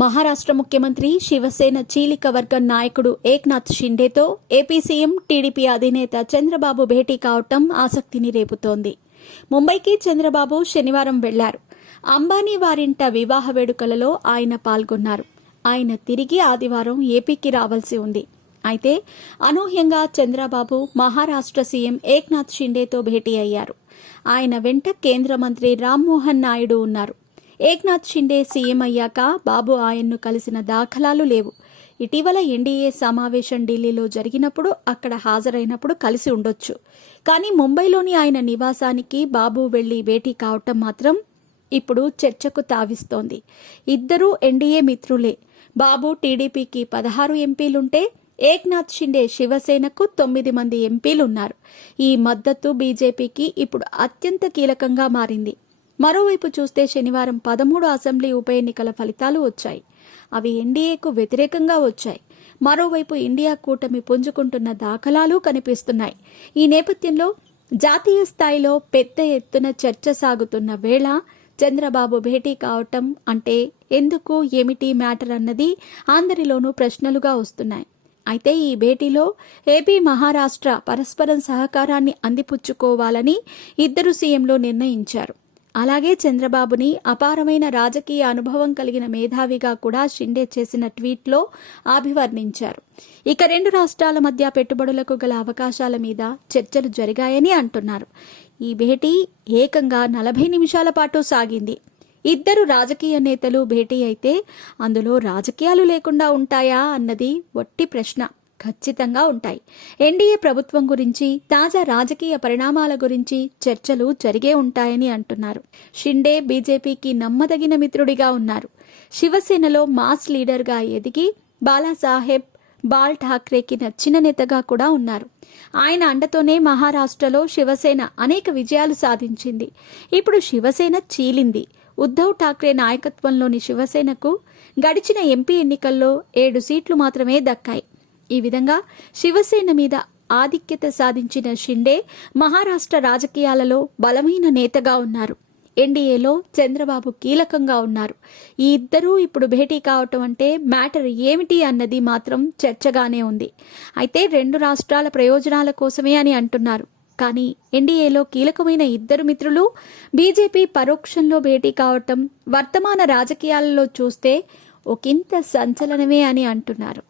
మహారాష్ట్ర ముఖ్యమంత్రి శివసేన చీలిక వర్గం నాయకుడు ఏక్నాథ్ షిండేతో ఏపీ సీఎం టీడీపీ అధినేత చంద్రబాబు భేటీ కావటం ఆసక్తిని రేపుతోంది. ముంబైకి చంద్రబాబు శనివారం వెళ్లారు. అంబానీ వారింట వివాహ వేడుకలలో ఆయన పాల్గొన్నారు. ఆయన తిరిగి ఆదివారం ఏపీకి రావాల్సి ఉంది. అయితే అనూహ్యంగా చంద్రబాబు మహారాష్ట్ర సీఎం ఏక్నాథ్ షిండేతో భేటీ అయ్యారు. ఆయన వెంట కేంద్ర మంత్రి రామ్మోహన్ నాయుడు ఉన్నారు. ఏక్నాథ్ షిండే సీఎం అయ్యాక బాబు ఆయన్ను కలిసిన దాఖలాలు లేవు. ఇటీవల ఎన్డీఏ సమావేశం ఢిల్లీలో జరిగినప్పుడు అక్కడ హాజరైనప్పుడు కలిసి ఉండొచ్చు. కానీ ముంబైలోని ఆయన నివాసానికి బాబు వెళ్లి భేటీ కావటం మాత్రం ఇప్పుడు చర్చకు తావిస్తోంది. ఇద్దరూ ఎన్డీఏ మిత్రులే. బాబు టీడీపీకి 16 ఎంపీలుంటే ఏక్నాథ్ షిండే శివసేనకు 9 మంది ఎంపీలున్నారు. ఈ మద్దతు బీజేపీకి ఇప్పుడు అత్యంత కీలకంగా మారింది. మరోవైపు చూస్తే శనివారం 13 అసెంబ్లీ ఉప ఎన్నికల ఫలితాలు వచ్చాయి. అవి ఎన్డీఏకు వ్యతిరేకంగా వచ్చాయి. మరోవైపు ఇండియా కూటమి పుంజుకుంటున్న దాఖలాలు కనిపిస్తున్నాయి. ఈ నేపథ్యంలో జాతీయ స్థాయిలో పెద్ద ఎత్తున చర్చ సాగుతున్న వేళ చంద్రబాబు భేటీ కావటం అంటే ఎందుకు, ఏమిటి మ్యాటర్ అన్నది అందరిలోనూ ప్రశ్నలుగా వస్తున్నాయి. అయితే ఈ భేటీలో ఏపీ మహారాష్ట్ర పరస్పరం సహకారాన్ని అందిపుచ్చుకోవాలని ఇద్దరు సీఎంలు నిర్ణయించారు. అలాగే చంద్రబాబుని అపారమైన రాజకీయ అనుభవం కలిగిన మేధావిగా కూడా షిండే చేసిన ట్వీట్లో అభివర్ణించారు. ఇక రెండు రాష్ట్రాల మధ్య పెట్టుబడులకు గల అవకాశాల మీద చర్చలు జరిగాయని అంటున్నారు. ఈ భేటీ ఏకంగా 40 నిమిషాల పాటు సాగింది. ఇద్దరు రాజకీయ నేతలు భేటీ అయితే అందులో రాజకీయాలు లేకుండా ఉంటాయా అన్నది వట్టి ప్రశ్న. ఖచ్చితంగా ఉంటాయి. ఎన్డీఏ ప్రభుత్వం గురించి, తాజా రాజకీయ పరిణామాల గురించి చర్చలు జరిగే ఉంటాయని అంటున్నారు. షిండే బీజేపీకి నమ్మదగిన మిత్రుడిగా ఉన్నారు. శివసేనలో మాస్ లీడర్గా ఎదిగి బాలాసాహెబ్ బాల్ ఠాక్రేకి నచ్చిన నేతగా కూడా ఉన్నారు. ఆయన అండతోనే మహారాష్ట్రలో శివసేన అనేక విజయాలు సాధించింది. ఇప్పుడు శివసేన చీలింది. ఉద్ధవ్ ఠాక్రే నాయకత్వంలోని శివసేనకు గడిచిన ఎంపీ ఎన్నికల్లో 7 సీట్లు మాత్రమే దక్కాయి. ఈ విధంగా శివసేన మీద ఆధిక్యత సాధించిన షిండే మహారాష్ట్ర రాజకీయాలలో బలమైన నేతగా ఉన్నారు. ఎన్డీఏలో చంద్రబాబు కీలకంగా ఉన్నారు. ఈ ఇద్దరూ ఇప్పుడు భేటీ కావటం అంటే మ్యాటర్ ఏమిటి అన్నది మాత్రం చర్చగానే ఉంది. అయితే రెండు రాష్ట్రాల ప్రయోజనాల కోసమే అని అంటున్నారు. కానీ ఎన్డీఏలో కీలకమైన ఇద్దరు మిత్రులు బీజేపీ పరోక్షంలో భేటీ కావటం వర్తమాన రాజకీయాలలో చూస్తే ఒకంత సంచలనమే అని అంటున్నారు.